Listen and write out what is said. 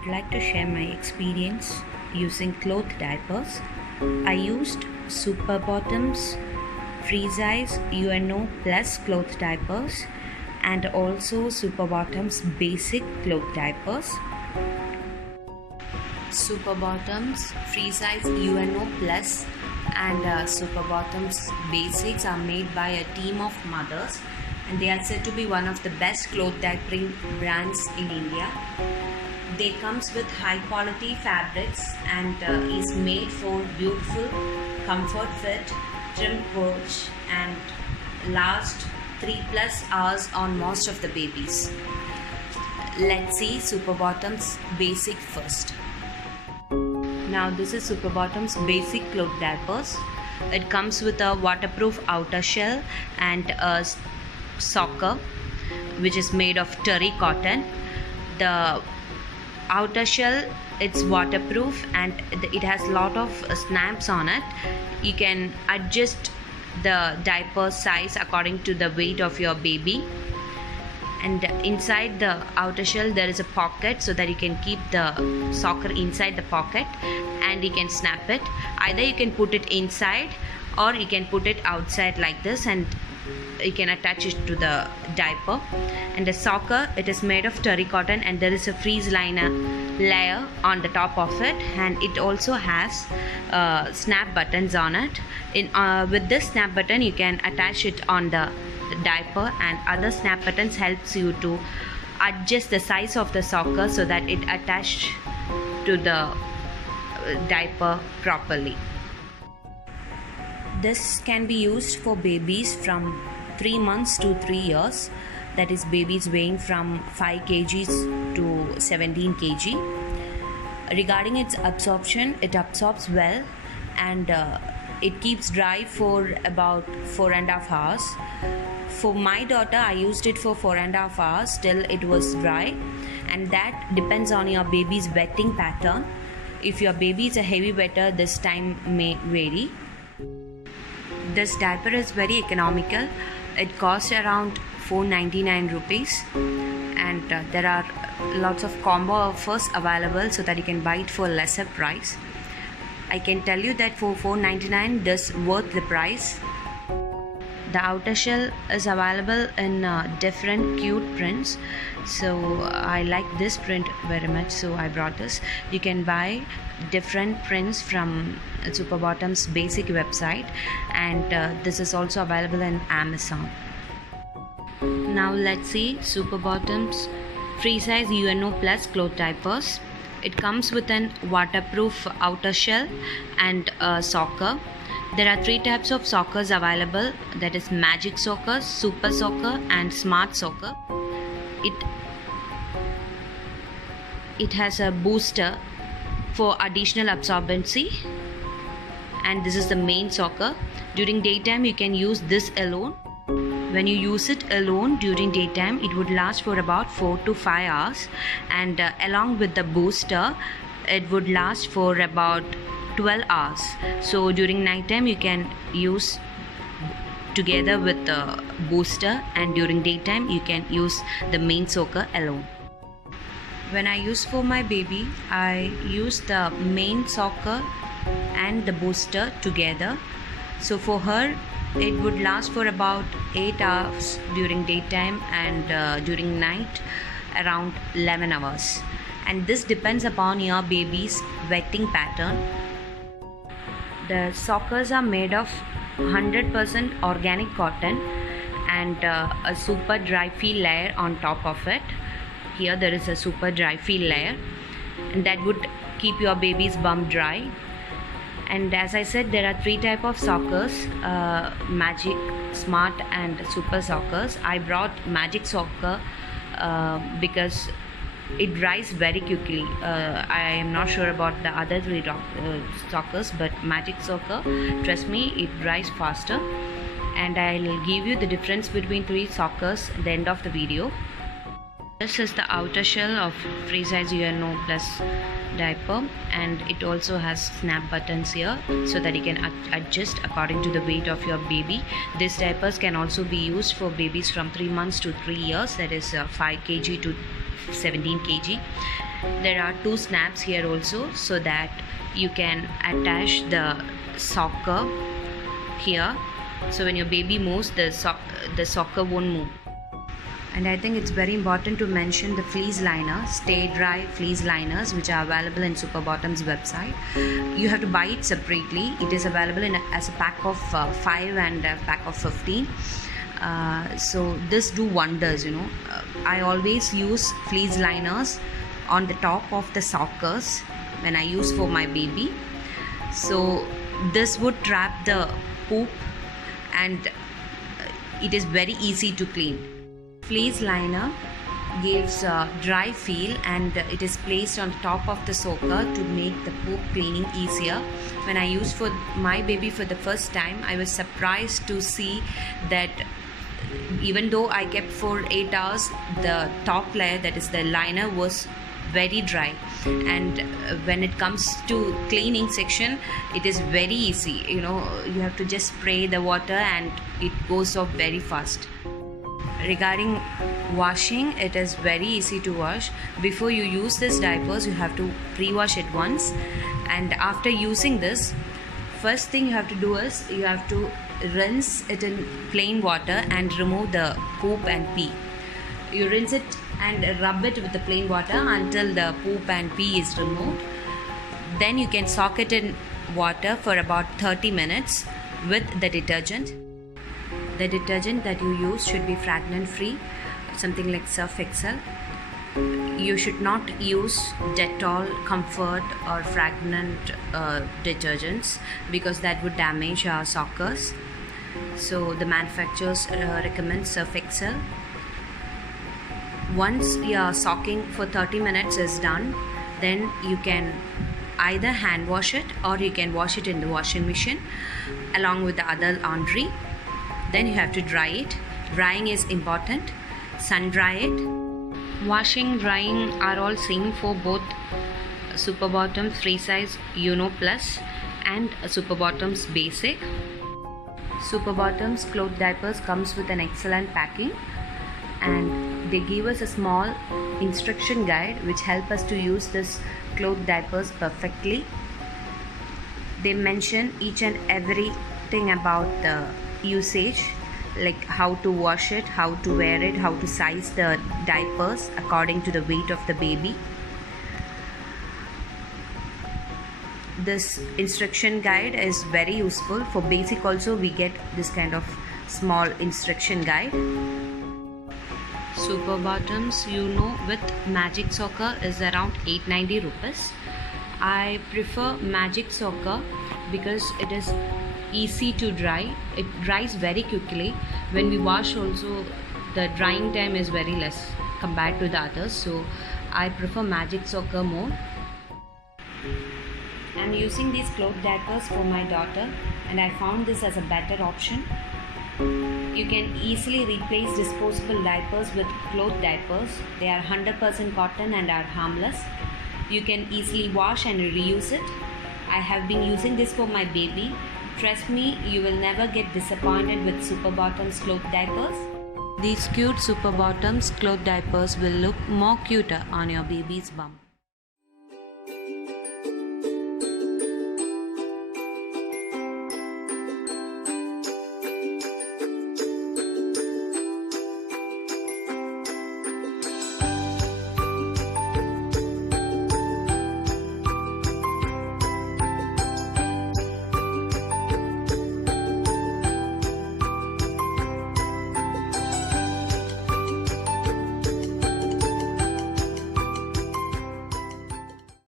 would like to share my experience using cloth diapers. I used Super Bottoms free size UNO plus cloth diapers and also Super Bottoms basic cloth diapers. Super Bottoms free size UNO plus and Super Bottoms basics are made by a team of mothers, and they are said to be one of the best cloth diapering brands in India. They comes with high quality fabrics and is made for beautiful comfort fit, trim coach and last 3+ hours on most of the babies. Let's see Super Bottoms basic first. Now this is Super Bottoms basic cloth diapers. It comes with a waterproof outer shell and a socker which is made of terry cotton. The outer shell, it's waterproof and it has a lot of snaps on it. You can adjust the diaper size according to the weight of your baby, and inside the outer shell there is a pocket so that you can keep the socker inside the pocket and you can snap it. Either you can put it inside or you can put it outside like this, and you can attach it to the diaper. And the socker, it is made of terry cotton and there is a freeze liner layer on the top of it, and it also has snap buttons on it. With this snap button you can attach it on the diaper, and other snap buttons helps you to adjust the size of the socker so that it attached to the diaper properly. This can be used for babies from 3 months to 3 years, that is babies weighing from 5 kgs to 17 kg. Regarding its absorption, it absorbs well and it keeps dry for about 4.5 hours. For my daughter, I used it for 4.5 hours till it was dry, and that depends on your baby's wetting pattern. If your baby is a heavy wetter, this time may vary. This diaper is very economical. It costs around 499 rupees, and there are lots of combo offers available so that you can buy it for a lesser price. I can tell you that for 499 this worth the price. The outer shell is available in different cute prints, so I like this print very much, so I brought this. You can buy different prints from Super Bottoms basic website, and this is also available in Amazon. Now let's see Super Bottoms free size UNO plus cloth diapers. It comes with an waterproof outer shell and a socker. There are 3 types of sockers available, that is Magic Socker, Super Socker and Smart Socker. It has a booster for additional absorbency, and this is the main socker. During daytime you can use this alone. When you use it alone during daytime, it would last for about 4 to 5 hours, and along with the booster it would last for about 12 hours. So during night time you can use together with the booster, and during daytime you can use the main socker alone. When I use for my baby, I use the main socker and the booster together. So for her it would last for about 8 hours during daytime, and during night around 11 hours. And this depends upon your baby's wetting pattern. The sockers are made of 100% organic cotton and a super dry feel layer on top of it. Here there is a super dry feel layer, and that would keep your baby's bum dry. And as I said, there are 3 types of sockers, Magic, Smart and Super sockers. I brought Magic socker because it dries very quickly. I am not sure about the other 3 sockers, but Magic socker, trust me, it dries faster. And I'll give you the difference between 3 sockers at the end of the video. This is the outer shell of free size UNO plus diaper, and it also has snap buttons here so that you can adjust according to the weight of your baby. These diapers can also be used for babies from 3 months to 3 years, that is 5 kg to 17 kg. There are 2 snaps here also, so that you can attach the socker here, so when your baby moves, the socker won't move. And I think it's very important to mention the fleece liner, Stay Dry fleece liners, which are available in Super Bottom's website. You have to buy it separately. It is available as a pack of 5 and a pack of 15. So this do wonders, I always use fleece liners on the top of the sockers when I use for my baby. So this would trap the poop, and it is very easy to clean. Fleece liner gives a dry feel, and it is placed on top of the soaker to make the poop cleaning easier. When I used for my baby for the first time, I was surprised to see that even though I kept for 8 hours, the top layer, that is the liner, was very dry. And when it comes to cleaning section, it is very easy. You have to just spray the water and it goes off very fast. Regarding washing, it is very easy to wash. Before you use this diapers, you have to pre-wash it once, and after using this, first thing you have to do is you have to rinse it in plain water and remove the poop and pee. You rinse it and rub it with the plain water until the poop and pee is removed. Then you can soak it in water for about 30 minutes with the detergent. The detergent that you use should be fragrance free, something like Surf Excel. You should not use Dettol, Comfort or fragrant detergents, because that would damage our sockers. So the manufacturers recommend Surf Excel. Once your soaking for 30 minutes is done, then you can either hand wash it or you can wash it in the washing machine along with the other laundry. Then you have to dry it. Drying is important. Sun dry it. Washing, drying are all same for both Super Bottoms free size Uno Plus and Super Bottoms Basic. Super Bottoms cloth diapers comes with an excellent packing, and they give us a small instruction guide which help us to use this cloth diapers perfectly. They mention each and everything about the usage, like how to wash it, how to wear it, how to size the diapers according to the weight of the baby. This instruction guide is very useful. For basic also we get this kind of small instruction guide. Super Bottoms with Magic Soaker is around 890 rupees. I prefer Magic Soaker because it is easy to dry. It dries very quickly. When we wash also, the drying time is very less compared to the others, so I prefer Magic Soaker more. I'm using these cloth diapers for my daughter, and I found this as a better option. You can easily replace disposable diapers with cloth diapers. They are 100% cotton and are harmless. You can easily wash and reuse it. I have been using this for my baby. Trust me, you will never get disappointed with Super Bottoms cloth diapers. These cute Super Bottoms cloth diapers will look more cuter on your baby's bum.